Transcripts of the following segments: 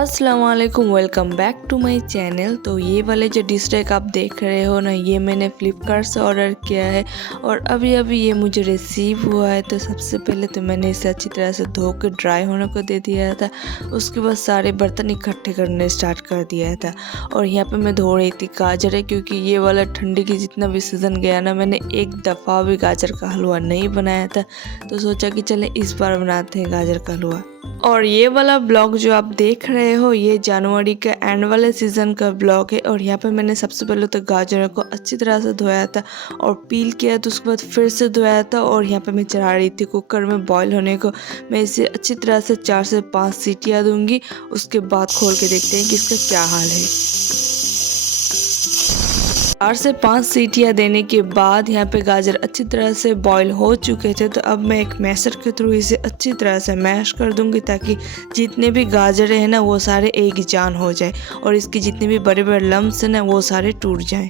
अस्सलाम वालेकुम, welcome back to my channel. तो ये वाले जो डिश रैक आप देख रहे हो ना, ये मैंने फ़्लिपकार्ट से ऑर्डर किया है और अभी अभी ये मुझे रिसीव हुआ है। तो सबसे पहले तो मैंने इसे अच्छी तरह से धो के ड्राई होने को दे दिया था। उसके बाद सारे बर्तन इकट्ठे करने स्टार्ट कर दिया था। और यहाँ पे मैं धो रही थी गाजर है, क्योंकि ये वाला ठंडी की जितना भी सीज़न गया ना, मैंने एक दफ़ा भी गाजर का हलवा नहीं बनाया था। तो सोचा कि चले इस बार बनाते हैं गाजर का हलवा। और ये वाला ब्लॉग जो आप देख रहे हो, ये जनवरी के एंड वाले सीज़न का ब्लॉग है। और यहाँ पे मैंने सबसे पहले तो गाजर को अच्छी तरह से धोया था और पील किया, तो उसके बाद फिर से धोया था। और यहाँ पे मैं चढ़ा रही थी कुकर में बॉईल होने को। मैं इसे अच्छी तरह से 4 से 5 सीटियाँ दूंगी, उसके बाद खोल के देखते हैं कि इसका क्या हाल है। 4 से 5 सीटियाँ देने के बाद यहाँ पे गाजर अच्छी तरह से बॉईल हो चुके थे। तो अब मैं एक मैशर के थ्रू इसे अच्छी तरह से मैश कर दूंगी, ताकि जितने भी गाजर है ना वो सारे एक जान हो जाए और इसके जितने भी बड़े बड़े लम्स हैं ना वो सारे टूट जाएं।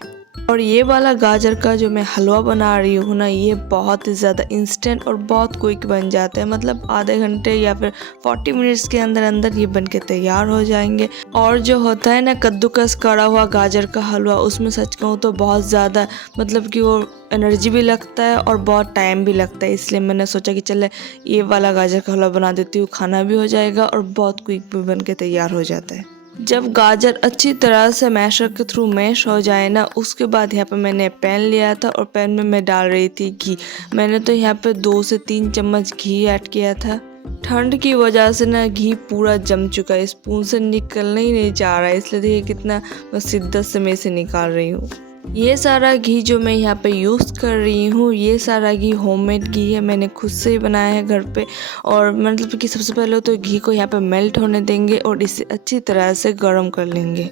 और ये वाला गाजर का जो मैं हलवा बना रही हूँ ना, ये बहुत ही ज़्यादा इंस्टेंट और बहुत क्विक बन जाता है। मतलब आधे घंटे या फिर 40 मिनट्स के अंदर अंदर ये बनके तैयार हो जाएंगे। और जो होता है ना कद्दूकस करा हुआ गाजर का हलवा, उसमें सच कहूँ तो बहुत ज़्यादा मतलब कि वो एनर्जी भी लगता है और बहुत टाइम भी लगता है। इसलिए मैंने सोचा कि चले ये वाला गाजर का हलवा बना देती हूँ, खाना भी हो जाएगा और बहुत क्विक भी बन के तैयार हो जाता है। जब गाजर अच्छी तरह से मैशर के थ्रू मैश हो जाए ना, उसके बाद यहाँ पे मैंने पैन लिया था और पैन में मैं डाल रही थी घी। मैंने तो यहाँ पे 2 से 3 चम्मच घी ऐड किया था। ठंड की वजह से ना घी पूरा जम चुका है, स्पून से निकलना ही नहीं चाह रहा है। इसलिए देखिए कितना मैं शिद्दत से मैं इसे निकाल रही हूँ। ये सारा घी जो मैं यहाँ पे यूज़ कर रही हूँ, ये सारा घी होममेड घी है, मैंने खुद से ही बनाया है घर पे। और मतलब कि सबसे पहले तो घी को यहाँ पे मेल्ट होने देंगे और इसे अच्छी तरह से गर्म कर लेंगे।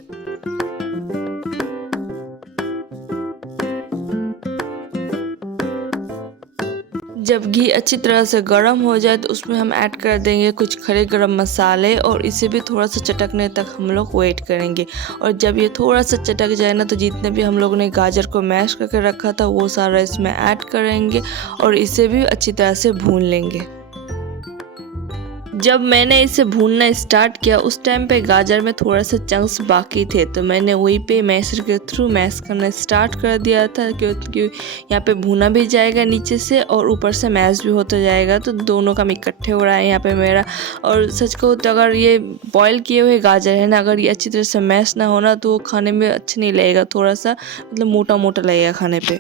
जब घी अच्छी तरह से गर्म हो जाए तो उसमें हम ऐड कर देंगे कुछ खड़े गरम मसाले और इसे भी थोड़ा सा चटकने तक हम लोग वेट करेंगे। और जब ये थोड़ा सा चटक जाए ना, तो जितने भी हम लोगों ने गाजर को मैश करके रखा था वो सारा इसमें ऐड करेंगे और इसे भी अच्छी तरह से भून लेंगे। जब मैंने इसे भूनना स्टार्ट किया उस टाइम पे गाजर में थोड़ा सा चंक्स बाकी थे, तो मैंने वहीं पे मैशर के थ्रू मैश करना स्टार्ट कर दिया था, क्योंकि यहाँ पे भुना भी जाएगा नीचे से और ऊपर से मैश भी होता जाएगा। तो दोनों काम इकट्ठे हो रहा है यहाँ पे मेरा। और सच कहूँ तो अगर ये बॉयल किए हुए गाजर है ना, अगर ये अच्छी तरह से मैश ना होना तो वो खाने में अच्छा नहीं लगेगा, थोड़ा सा मतलब मोटा मोटा लगेगा खाने पर।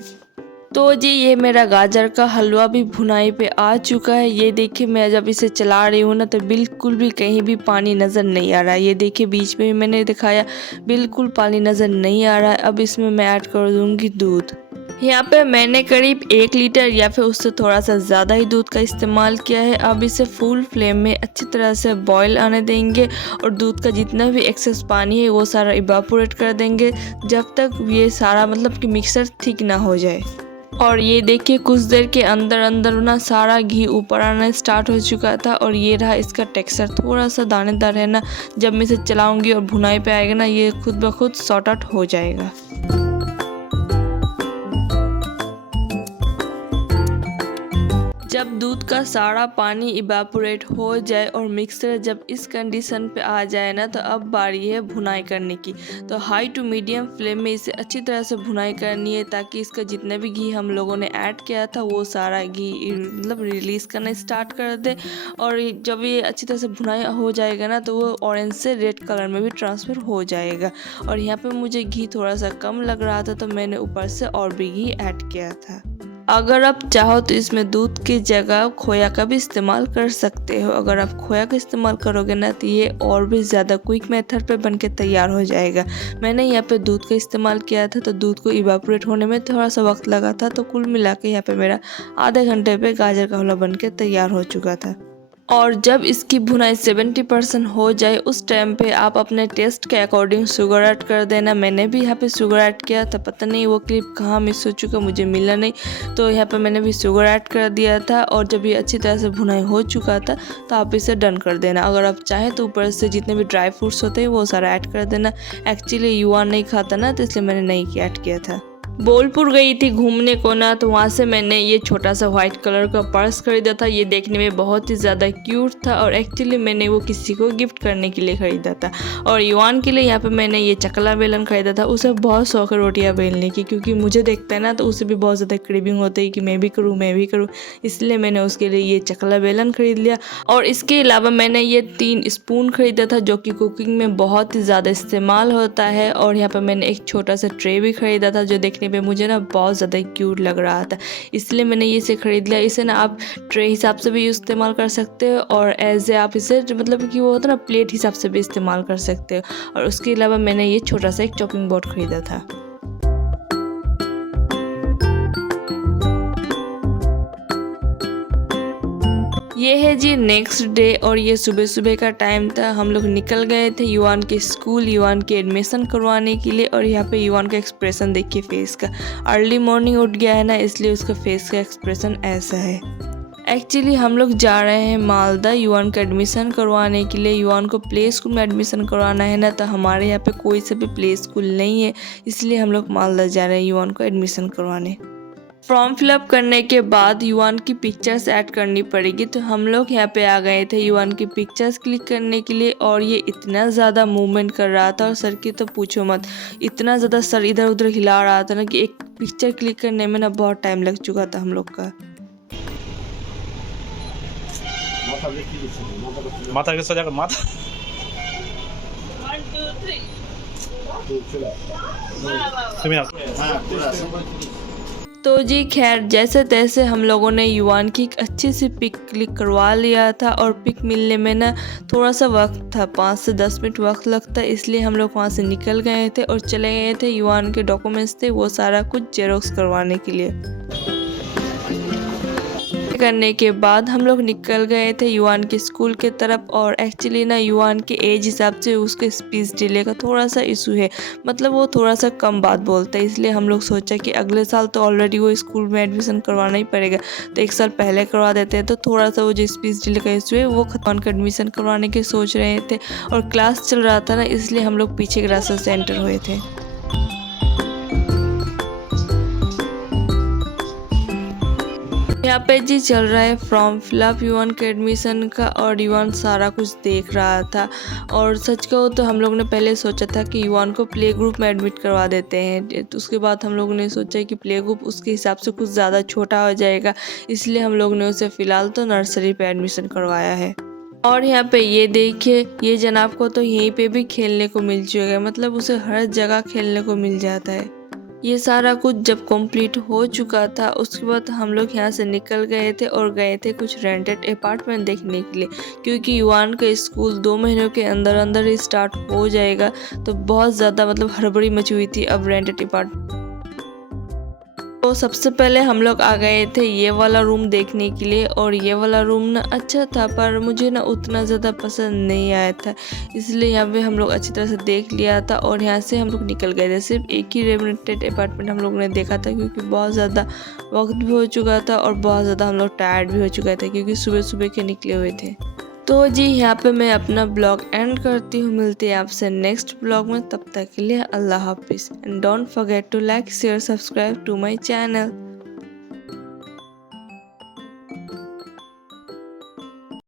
तो जी ये मेरा गाजर का हलवा भी भुनाई पे आ चुका है। ये देखिए मैं जब इसे चला रही हूँ ना, तो बिल्कुल भी कहीं भी पानी नज़र नहीं आ रहा है। ये देखिए बीच में भी मैंने दिखाया, बिल्कुल पानी नज़र नहीं आ रहा है। अब इसमें मैं ऐड कर दूँगी दूध। यहाँ पे मैंने करीब 1 लीटर या फिर उससे थोड़ा सा ज़्यादा ही दूध का इस्तेमाल किया है। अब इसे फुल फ्लेम में अच्छी तरह से बॉईल आने देंगे और दूध का जितना भी एक्सेस पानी है वो सारा इवापोरेट कर देंगे, जब तक ये सारा मतलब कि मिक्सर थिक ना हो जाए। और ये देखिए कुछ देर के अंदर अंदर ना सारा घी ऊपर आना स्टार्ट हो चुका था और ये रहा इसका टेक्सचर, थोड़ा सा दानेदार है ना। जब मैं इसे चलाऊंगी और भुनाई पे आएगा ना, ये खुद ब खुद सॉर्ट आउट हो जाएगा। जब दूध का सारा पानी इवापोरेट हो जाए और मिक्सर जब इस कंडीशन पे आ जाए ना, तो अब बारी है भुनाई करने की। तो हाई टू मीडियम फ्लेम में इसे अच्छी तरह से भुनाई करनी है, ताकि इसका जितना भी घी हम लोगों ने ऐड किया था वो सारा घी मतलब रिलीज़ करना स्टार्ट कर दे। और जब ये अच्छी तरह से भुनाई हो जाएगा ना, तो वो ऑरेंज से रेड कलर में भी ट्रांसफ़र हो जाएगा। और यहाँ पे मुझे घी थोड़ा सा कम लग रहा था, तो मैंने ऊपर से और भी घी ऐड किया था। अगर आप चाहो तो इसमें दूध की जगह खोया का भी इस्तेमाल कर सकते हो। अगर आप खोया का इस्तेमाल करोगे ना, तो ये और भी ज़्यादा क्विक मेथड पे बनके तैयार हो जाएगा। मैंने यहाँ पे दूध का इस्तेमाल किया था, तो दूध को इवापोरेट होने में थोड़ा सा वक्त लगा था। तो कुल मिला के यहाँ पे मेरा आधे घंटे पे गाजर का हलवा बनके तैयार हो चुका था। और जब इसकी भुनाई 70% हो जाए उस टाइम पे आप अपने टेस्ट के अकॉर्डिंग शुगर ऐड कर देना। मैंने भी यहाँ पे शुगर ऐड किया था, पता नहीं वो क्लिप कहाँ मिस हो चुका, मुझे मिला नहीं। तो यहाँ पे मैंने भी शुगर ऐड कर दिया था। और जब ये अच्छी तरह से भुनाई हो चुका था तो आप इसे डन कर देना। अगर आप चाहें तो ऊपर से जितने भी ड्राई फ्रूट्स होते हैं वो सारा ऐड कर देना। एक्चुअली युवा नहीं खाता ना, तो इसलिए मैंने नहीं ऐड किया था। बोलपुर गई थी घूमने को ना, तो वहाँ से मैंने ये छोटा सा वाइट कलर का पर्स खरीदा था। ये देखने में बहुत ही ज़्यादा क्यूट था और एक्चुअली मैंने वो किसी को गिफ्ट करने के लिए ख़रीदा था। और युवान के लिए यहाँ पे मैंने ये चकला बेलन ख़रीदा था। उसे बहुत शौक है रोटियाँ बेलने की, क्योंकि मुझे देखता है ना तो उसे भी बहुत ज़्यादा क्रेविंग होती है कि मैं भी करूँ, इसलिए मैंने उसके लिए ये चकला बेलन ख़रीद लिया। और इसके अलावा मैंने ये 3 स्पून ख़रीदा था जो कि कुकिंग में बहुत ही ज़्यादा इस्तेमाल होता है। और यहाँ पर मैंने एक छोटा सा ट्रे भी ख़रीदा था जो देखने पे मुझे ना बहुत ज़्यादा क्यूट लग रहा था, इसलिए मैंने ये इसे ख़रीद लिया। इसे ना आप ट्रे हिसाब से भी इस्तेमाल कर सकते हो और एज ए आप इसे मतलब कि वो होता है ना प्लेट हिसाब से भी इस्तेमाल कर सकते हो। और उसके अलावा मैंने ये छोटा सा एक चॉपिंग बोर्ड ख़रीदा था। ये है जी नेक्स्ट डे और ये सुबह सुबह का टाइम था। हम लोग निकल गए थे युवान के स्कूल, युवान के एडमिशन करवाने के लिए। और यहाँ पे युवान का एक्सप्रेशन देखिए फेस का, अर्ली मॉर्निंग उठ गया है ना, इसलिए उसका फेस का एक्सप्रेशन ऐसा है। एक्चुअली हम लोग जा रहे हैं मालदा युवान का एडमिशन करवाने के लिए। युवान को प्ले स्कूल में एडमिशन करवाना है ना, तो हमारे यहाँ पे कोई सा भी प्ले स्कूल नहीं है, इसलिए हम लोग मालदा जा रहे हैं युवान को एडमिशन करवाने। फॉर्म फिलअप करने के बाद युवान की पिक्चर्स ऐड करनी पड़ेगी, तो हम लोग यहाँ पे आ गए थे युवान की पिक्चर्स क्लिक करने के लिए। और ये इतना ज़्यादा मूवमेंट कर रहा था और सर की तो पूछो मत, इतना ज़्यादा सर इधर उधर हिला रहा था ना कि एक पिक्चर क्लिक करने में ना बहुत टाइम लग चुका था हम लोग का। माथा के सजा कर माथा। 1 2 3 तो जी खैर जैसे तैसे हम लोगों ने युवान की एक अच्छी सी पिक क्लिक करवा लिया था। और पिक मिलने में ना थोड़ा सा वक्त था, 5 से 10 मिनट वक्त लगता, इसलिए हम लोग वहाँ से निकल गए थे और चले गए थे युवान के डॉक्यूमेंट्स थे वो सारा कुछ जेरोक्स करवाने के लिए। करने के बाद हम लोग निकल गए थे युवान के स्कूल के तरफ। और एक्चुअली ना युवान के एज हिसाब से उसके स्पीच डिले का थोड़ा सा इशू है, मतलब वो थोड़ा सा कम बात बोलता है, इसलिए हम लोग सोचा कि अगले साल तो ऑलरेडी वो स्कूल में एडमिशन करवाना ही पड़ेगा, तो 1 साल पहले करवा देते हैं। तो थोड़ा सा वो जो स्पीच डिले का इशू है वो खतौन का एडमिशन करवाने के सोच रहे थे। और क्लास चल रहा था ना, इसलिए हम लोग पीछे के रास्ते से एंटर हुए थे। यहाँ पे जी चल रहा है फॉर्म फिलअप युवान के एडमिशन का और युवान सारा कुछ देख रहा था। और सच कहो तो हम लोग ने पहले सोचा था कि युवान को प्ले ग्रुप में एडमिट करवा देते हैं, तो उसके बाद हम लोगों ने सोचा कि प्ले ग्रुप उसके हिसाब से कुछ ज़्यादा छोटा हो जाएगा, इसलिए हम लोग ने उसे फ़िलहाल तो नर्सरी पे एडमिशन करवाया है। और यहाँ पे ये देखिए, ये जनाब को तो यहीं पे भी खेलने को मिल जाएगा, मतलब उसे हर जगह खेलने को मिल जाता है। ये सारा कुछ जब कंप्लीट हो चुका था उसके बाद हम लोग यहाँ से निकल गए थे और गए थे कुछ रेंटेड अपार्टमेंट देखने के लिए, क्योंकि युवान का स्कूल 2 महीनों के अंदर अंदर ही स्टार्ट हो जाएगा। तो बहुत ज़्यादा मतलब हड़बड़ी मची हुई थी अब रेंटेड अपार्टमेंट। तो सबसे पहले हम लोग आ गए थे ये वाला रूम देखने के लिए। और ये वाला रूम ना अच्छा था, पर मुझे ना उतना ज़्यादा पसंद नहीं आया था, इसलिए यहाँ पे हम लोग अच्छी तरह से देख लिया था और यहाँ से हम लोग निकल गए थे। सिर्फ एक ही रेंटेड अपार्टमेंट हम लोग ने देखा था, क्योंकि बहुत ज़्यादा वक्त भी हो चुका था और बहुत ज़्यादा हम लोग टायर्ड भी हो चुका था, क्योंकि सुबह सुबह के निकले हुए थे। तो जी यहाँ पे मैं अपना ब्लॉग एंड करती हूँ, मिलते हैं आपसे नेक्स्ट ब्लॉग में, तब तक के लिए अल्लाह हाफिज़ and don't forget to like share subscribe to my channel.